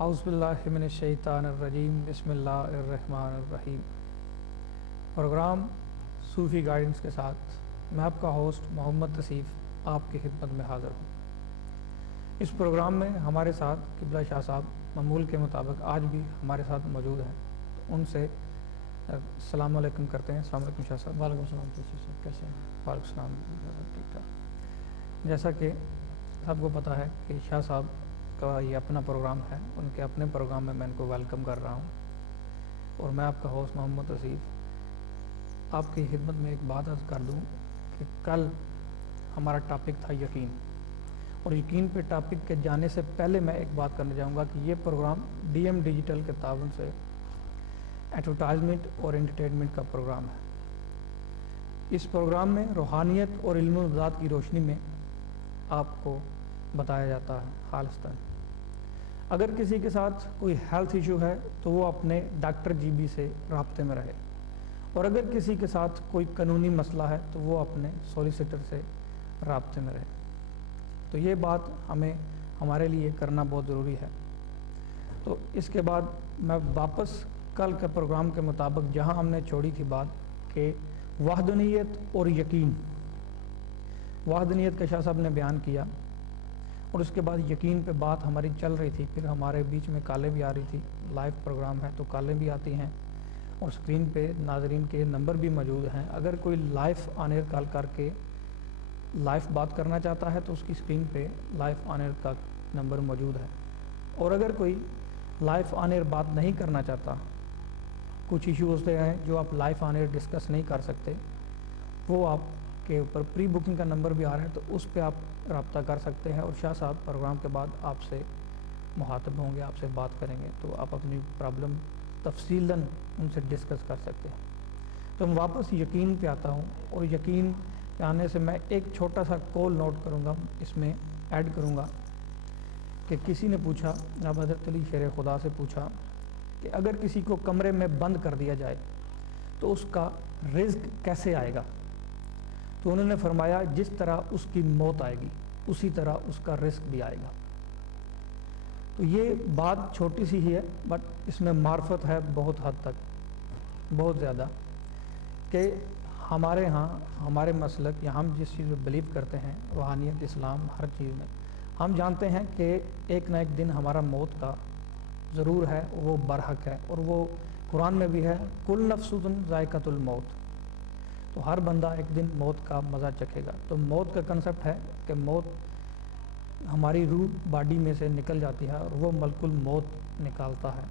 اعوذ باللہ من الشیطان الرجیم بسم اللہ الرحمن الرحیم۔ پروگرام صوفی گائیڈنس کے ساتھ میں آپ کا ہوسٹ محمد تصیف آپ کی خدمت میں حاضر ہوں۔ اس پروگرام میں ہمارے ساتھ قبلہ شاہ صاحب معمول کے مطابق آج بھی ہمارے ساتھ موجود ہیں، تو ان سے السلام علیکم کرتے ہیں۔ السلام علیکم شاہ صاحب۔ وعلیکم السلام صاحب، کیسے ہیں؟ وعلیکم السلام، ٹھیک ٹھاک۔ جیسا کہ سب کو پتہ ہے کہ شاہ صاحب کا یہ اپنا پروگرام ہے، ان کے اپنے پروگرام میں ان کو ویلکم کر رہا ہوں، اور میں آپ کا ہوسٹ محمد تصیف آپ کی خدمت میں ایک بات عرض کر دوں کہ کل ہمارا ٹاپک تھا یقین، اور یقین پہ ٹاپک کے جانے سے پہلے میں ایک بات کرنا چاہوں گا کہ یہ پروگرام ڈی ایم ڈیجیٹل کے تعاون سے ایڈورٹائزمنٹ اور انٹرٹینمنٹ کا پروگرام ہے۔ اس پروگرام میں روحانیت اور علم و ذات کی روشنی میں آپ کو بتایا جاتا ہے خالصتاً۔ اگر کسی کے ساتھ کوئی ہیلتھ ایشو ہے تو وہ اپنے ڈاکٹر جی بی سے رابطے میں رہے، اور اگر کسی کے ساتھ کوئی قانونی مسئلہ ہے تو وہ اپنے سولیسیٹر سے رابطے میں رہے۔ تو یہ بات ہمارے لیے کرنا بہت ضروری ہے۔ تو اس کے بعد میں واپس کل کے پروگرام کے مطابق جہاں ہم نے چھوڑی تھی بات کہ وحدانیت اور یقین، وحدانیت کا شاہ صاحب نے بیان کیا، اور اس کے بعد یقین پہ بات ہماری چل رہی تھی۔ پھر ہمارے بیچ میں کالیں بھی آ رہی تھی، لائیو پروگرام ہے تو کالیں بھی آتی ہیں، اور اسکرین پہ ناظرین کے نمبر بھی موجود ہیں۔ اگر کوئی لائیو آن ایئر کال کر کے لائیو بات کرنا چاہتا ہے تو اس کی اسکرین پہ لائیو آن ایئر کا نمبر موجود ہے، اور اگر کوئی لائیو آن ایئر بات نہیں کرنا چاہتا، کچھ ایشو ہوتے ہیں جو آپ لائیو آن ایئر ڈسکس نہیں کر سکتے، وہ آپ کے اوپر پری بکنگ کا نمبر بھی آ رہا ہے، تو اس پہ آپ رابطہ کر سکتے ہیں، اور شاہ صاحب پروگرام کے بعد آپ سے مخاطب ہوں گے، آپ سے بات کریں گے، تو آپ اپنی پرابلم تفصیلاً ان سے ڈسکس کر سکتے ہیں۔ تو میں واپس یقین پہ آتا ہوں، اور یقین پہ آنے سے میں ایک چھوٹا سا کال نوٹ کروں گا، اس میں ایڈ کروں گا کہ کسی نے پوچھا، جناب حضرت علی شیر خدا سے پوچھا کہ اگر کسی کو کمرے میں بند کر دیا جائے تو اس کا رزق کیسے آئے گا؟ تو انہوں نے فرمایا جس طرح اس کی موت آئے گی اسی طرح اس کا رزق بھی آئے گا۔ تو یہ بات چھوٹی سی ہی ہے، بٹ اس میں معرفت ہے بہت حد تک، بہت زیادہ، کہ ہمارے ہاں ہمارے مسلک یا ہم جس چیز میں بلیو کرتے ہیں، روحانیت، اسلام، ہر چیز میں ہم جانتے ہیں کہ ایک نہ ایک دن ہمارا موت کا ضرور ہے، وہ برحق ہے، اور وہ قرآن میں بھی ہے، کل نفس ذائقۃ الموت۔ تو ہر بندہ ایک دن موت کا مزہ چکھے گا۔ تو موت کا کنسپٹ ہے کہ موت ہماری روح باڈی میں سے نکل جاتی ہے، اور وہ ملک الموت نکالتا ہے۔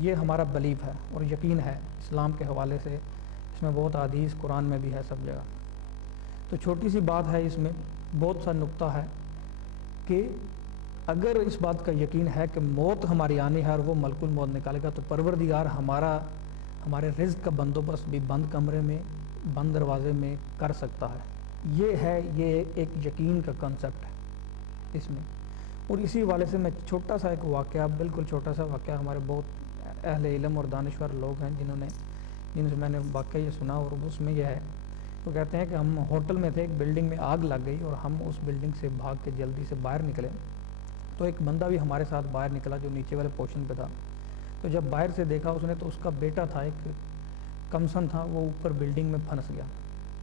یہ ہمارا بلیف ہے اور یقین ہے اسلام کے حوالے سے، اس میں بہت حدیث قرآن میں بھی ہے سب جگہ۔ تو چھوٹی سی بات ہے، اس میں بہت سا نقطہ ہے کہ اگر اس بات کا یقین ہے کہ موت ہماری آنی ہے اور وہ ملک الموت نکالے گا، تو پروردگار ہمارے رزق کا بندوبست بھی بند کمرے میں، بند دروازے میں کر سکتا ہے۔ یہ ایک یقین کا کنسپٹ ہے اس میں۔ اور اسی حوالے سے میں چھوٹا سا ایک واقعہ، بالکل چھوٹا سا واقعہ، ہمارے بہت اہل علم اور دانشور لوگ ہیں جن سے میں نے واقعہ یہ سنا، اور اس میں یہ ہے، وہ کہتے ہیں کہ ہم ہوٹل میں تھے، ایک بلڈنگ میں آگ لگ گئی اور ہم اس بلڈنگ سے بھاگ کے جلدی سے باہر نکلے، تو ایک بندہ بھی ہمارے ساتھ باہر نکلا جو نیچے والے پورشن پہ تھا۔ تو جب باہر سے دیکھا اس نے، تو اس کا بیٹا تھا، ایک کمسن تھا، وہ اوپر بلڈنگ میں پھنس گیا۔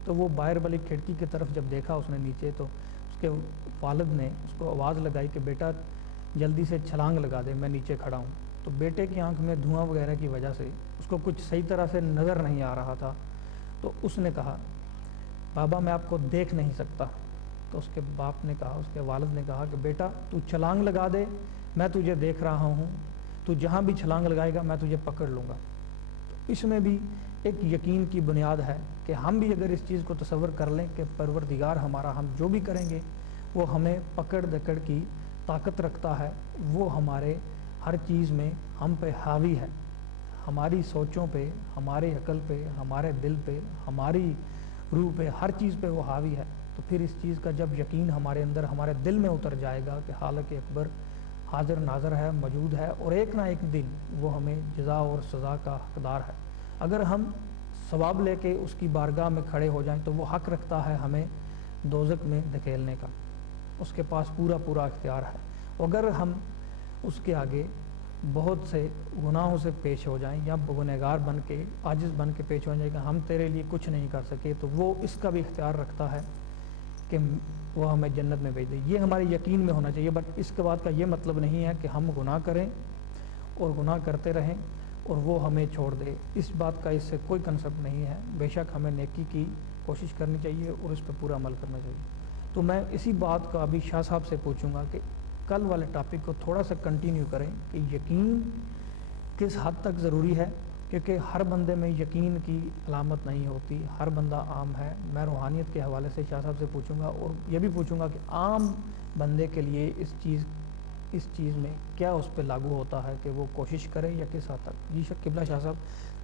تو وہ باہر والی کھڑکی کی طرف جب دیکھا اس نے نیچے، تو اس کے والد نے اس کو آواز لگائی کہ بیٹا جلدی سے چھلانگ لگا دے، میں نیچے کھڑا ہوں۔ تو بیٹے کی آنکھ میں دھواں وغیرہ کی وجہ سے اس کو کچھ صحیح طرح سے نظر نہیں آ رہا تھا، تو اس نے کہا بابا میں آپ کو دیکھ نہیں سکتا۔ تو اس کے باپ نے کہا، اس کے والد نے کہا کہ بیٹا تو چھلانگ لگا دے، میں تجھے دیکھ رہا ہوں، تو جہاں بھی چھلانگ لگائے گا میں تجھے پکڑ لوں گا۔ اس میں بھی ایک یقین کی بنیاد ہے کہ ہم بھی اگر اس چیز کو تصور کر لیں کہ پروردگار ہمارا، ہم جو بھی کریں گے وہ ہمیں پکڑ دکڑ کی طاقت رکھتا ہے، وہ ہمارے ہر چیز میں ہم پہ حاوی ہے، ہماری سوچوں پہ، ہمارے عقل پہ، ہمارے دل پہ، ہماری روح پہ، ہر چیز پہ وہ حاوی ہے۔ تو پھر اس چیز کا جب یقین ہمارے اندر، ہمارے دل میں اتر جائے گا کہ خالق اکبر حاضر ناظر ہے، موجود ہے، اور ایک نہ ایک دن وہ ہمیں جزا اور سزا کا حقدار ہے۔ اگر ہم ثواب لے کے اس کی بارگاہ میں کھڑے ہو جائیں تو وہ حق رکھتا ہے ہمیں دوزخ میں دھکیلنے کا، اس کے پاس پورا اختیار ہے۔ اگر ہم اس کے آگے بہت سے گناہوں سے پیش ہو جائیں یا گنہگار بن کے عاجز بن کے پیش ہو جائیں کہ ہم تیرے لیے کچھ نہیں کر سکے، تو وہ اس کا بھی اختیار رکھتا ہے کہ وہ ہمیں جنت میں بھیج دے۔ یہ ہمارے یقین میں ہونا چاہیے۔ بٹ اس کے بعد کا یہ مطلب نہیں ہے کہ ہم گناہ کریں اور گناہ کرتے رہیں اور وہ ہمیں چھوڑ دے، اس بات کا اس سے کوئی کنسپٹ نہیں ہے۔ بے شک ہمیں نیکی کی کوشش کرنی چاہیے اور اس پہ پورا عمل کرنا چاہیے۔ تو میں اسی بات کا ابھی شاہ صاحب سے پوچھوں گا کہ کل والے ٹاپک کو تھوڑا سا کنٹینیو کریں کہ یقین کس حد تک ضروری ہے، کیونکہ ہر بندے میں یقین کی علامت نہیں ہوتی، ہر بندہ عام ہے۔ میں روحانیت کے حوالے سے شاہ صاحب سے پوچھوں گا اور یہ بھی پوچھوں گا کہ عام بندے کے لیے اس چیز میں کیا اس پہ لاگو ہوتا ہے کہ وہ کوشش کرے یا کس حد تک۔ جی قبلہ شاہ صاحب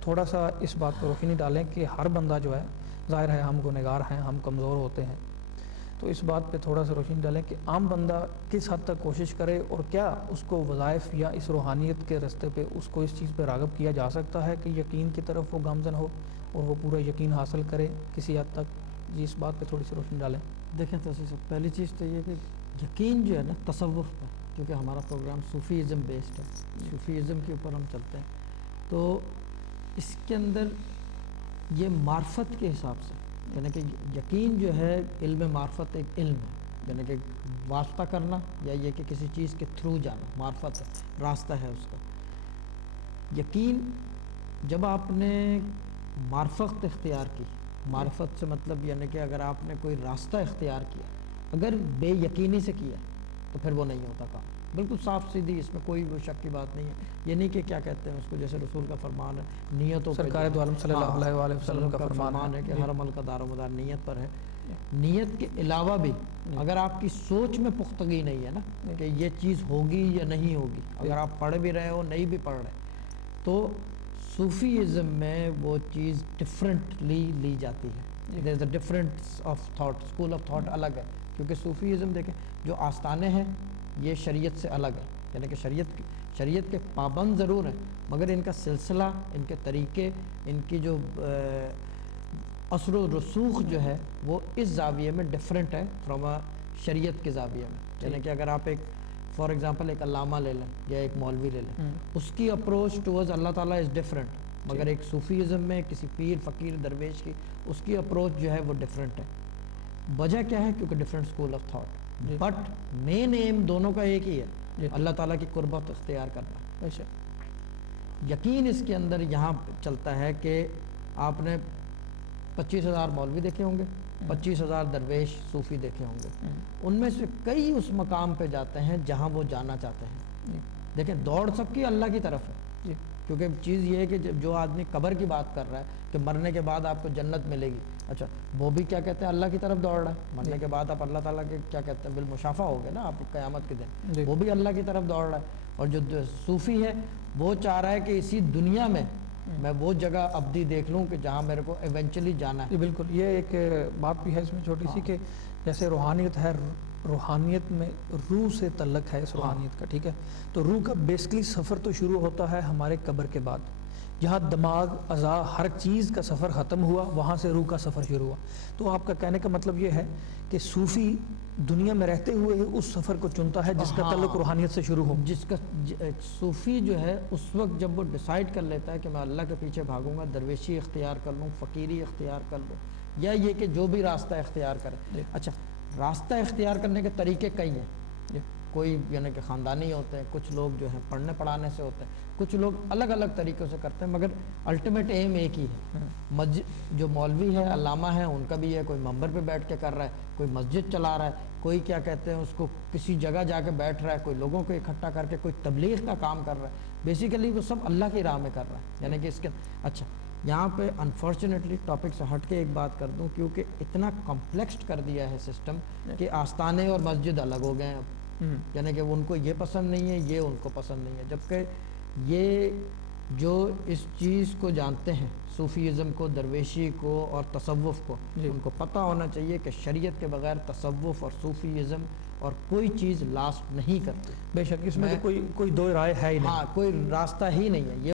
تھوڑا سا اس بات کو روشنی ڈالیں کہ ہر بندہ جو ہے، ظاہر ہے ہم گنہگار ہیں، ہم کمزور ہوتے ہیں، تو اس بات پہ تھوڑا سا روشنی ڈالیں کہ عام بندہ کس حد تک کوشش کرے اور کیا اس کو وظائف یا اس روحانیت کے راستے پہ اس کو اس چیز پہ راغب کیا جا سکتا ہے کہ یقین کی طرف وہ گامزن ہو اور وہ پورا یقین حاصل کرے کسی حد تک۔ جی اس بات پہ تھوڑی سی روشنی ڈالیں۔ دیکھیں تو پہلی چیز تو یہ کہ یقین جو ہے نا تصوف پر، کیونکہ ہمارا پروگرام صوفیزم بیسڈ ہے، صوفیزم کے اوپر ہم چلتے ہیں، تو اس کے اندر یہ معرفت کے حساب سے، یعنی کہ یقین جو ہے علم معرفت ایک علم ہے، یعنی کہ واسطہ کرنا یا یہ کہ کسی چیز کے تھرو جانا، معرفت ہے، راستہ ہے اس کا۔ یقین جب آپ نے معرفت اختیار کی، معرفت سے مطلب یعنی کہ اگر آپ نے کوئی راستہ اختیار کیا، اگر بے یقینی سے کیا تو پھر وہ نہیں ہوتا کام، بالکل صاف سیدھی، اس میں کوئی وہ شک کی بات نہیں ہے۔ یہ نہیں کہ کیا کہتے ہیں اس کو، جیسے رسول کا فرمان ہے نیتوں پہ، سرکار دو عالم صلی اللہ علیہ وآلہ وسلم کا فرمان ہے کہ ہر عمل کا دار و مدار نیت پر ہے۔ نیت کے علاوہ بھی اگر آپ کی سوچ میں پختگی نہیں ہے نا کہ یہ چیز ہوگی یا نہیں ہوگی، اگر آپ پڑھ بھی رہے ہو نہیں بھی پڑھ رہے، تو صوفیزم میں وہ چیز ڈفرینٹلی لی جاتی ہے۔ There is a difference of thought, school of thought الگ ہے، کیونکہ صوفیزم دیکھیں جو آستانے ہیں یہ شریعت سے الگ ہے، یعنی کہ شریعت کے پابند ضرور ہیں، مگر ان کا سلسلہ، ان کے طریقے، ان کی جو اثر و رسوخ جو ہے وہ اس زاویے میں ڈفرینٹ ہے فرام شریعت کے زاویے میں۔ یعنی کہ اگر آپ ایک فار ایگزامپل ایک علامہ لے لیں یا ایک مولوی لے لیں، اس کی اپروچ ٹورز اللہ تعالیٰ از ڈفرینٹ، مگر ایک صوفیزم میں کسی پیر فقیر درویش کی اس کی اپروچ جو ہے وہ ڈفرینٹ ہے۔ وجہ کیا ہے؟ کیونکہ different school of thought, but main aim دونوں کا ایک ہی ہے، اللہ تعالیٰ کی قربت اختیار کرنا۔ یقین اس کے اندر یہاں چلتا ہے کہ آپ نے 25,000 مولوی دیکھے ہوں گے، 25,000 درویش صوفی دیکھے ہوں گے، ان میں سے کئی اس مقام پہ جاتے ہیں جہاں وہ جانا چاہتے ہیں۔ دیکھیں دوڑ سب کی اللہ کی طرف ہے، کیونکہ چیز یہ ہے کہ جو آدمی قبر کی بات کر رہا ہے کہ مرنے کے بعد آپ کو جنت ملے گی، اچھا وہ بھی کیا کہتے ہیں اللہ کی طرف دوڑ رہا ہے، مرنے کے بعد آپ اللہ تعالیٰ کے کیا کہتے ہیں بالمشافہ ہو گئے نا آپ قیامت کے دن، وہ بھی اللہ کی طرف دوڑ رہا ہے۔ اور جو صوفی ہے وہ چاہ رہا ہے کہ اسی دنیا میں میں وہ جگہ ابدی دیکھ لوں کہ جہاں میرے کو ایونچولی جانا ہے۔ بالکل، یہ ایک بات بھی ہے اس میں چھوٹی سی کہ جیسے روحانیت ہے، روحانیت میں روح سے تعلق ہے اس روحانیت کا، ٹھیک ہے، تو روح کا بیسکلی سفر تو شروع ہوتا ہے ہمارے قبر کے بعد، جہاں دماغ، اعضاء، ہر چیز کا سفر ختم ہوا، وہاں سے روح کا سفر شروع ہوا۔ تو آپ کا کہنے کا مطلب یہ ہے کہ صوفی دنیا میں رہتے ہوئے اس سفر کو چنتا ہے جس کا تعلق روحانیت سے شروع ہو، جس کا صوفی جو ہے اس وقت جب وہ ڈیسائیڈ کر لیتا ہے کہ میں اللہ کے پیچھے بھاگوں گا، درویشی اختیار کر لوں، فقیری اختیار کر لوں، یا یہ کہ جو بھی راستہ اختیار کرے۔ اچھا راستہ اختیار کرنے کے طریقے کئی ہیں، کوئی یعنی کہ خاندانی ہوتے ہیں، کچھ لوگ جو ہیں پڑھنے پڑھانے سے ہوتے ہیں، کچھ لوگ الگ الگ طریقوں سے کرتے ہیں، مگر الٹیمیٹ ایم ایک ہی ہے۔ جو مولوی ہے، علامہ ہے، ان کا بھی ہے، کوئی منبر پہ بیٹھ کے کر رہا ہے، کوئی مسجد چلا رہا ہے، کوئی کیا کہتے ہیں اس کو کسی جگہ جا کے بیٹھ رہا ہے، کوئی لوگوں کو اکٹھا کر کے کوئی تبلیغ کا کام کر رہا ہے، بیسیکلی وہ سب اللہ کی راہ میں کر رہا ہے، یعنی کہ اس کے اچھا یہاں پہ انفارچونیٹلی ٹاپک سے ہٹ کے ایک بات کر دوں، کیونکہ اتنا کمپلیکسڈ کر دیا ہے سسٹم کہ آستانے اور مسجد الگ ہو گئے ہیں اب، یعنی کہ ان کو یہ پسند نہیں ہے، یہ ان کو پسند نہیں ہے، جبکہ یہ جو اس چیز کو جانتے ہیں، صوفیزم کو، درویشی کو اور تصوف کو، ان کو پتہ ہونا چاہیے کہ شریعت کے بغیر تصوف اور صوفیزم اور کوئی چیز لاسٹ نہیں کرتی۔ بے شک اس میں تو کوئی دو رائے ہے ہی نہیں، ہاں کوئی راستہ ہی نہیں ہے۔ یہ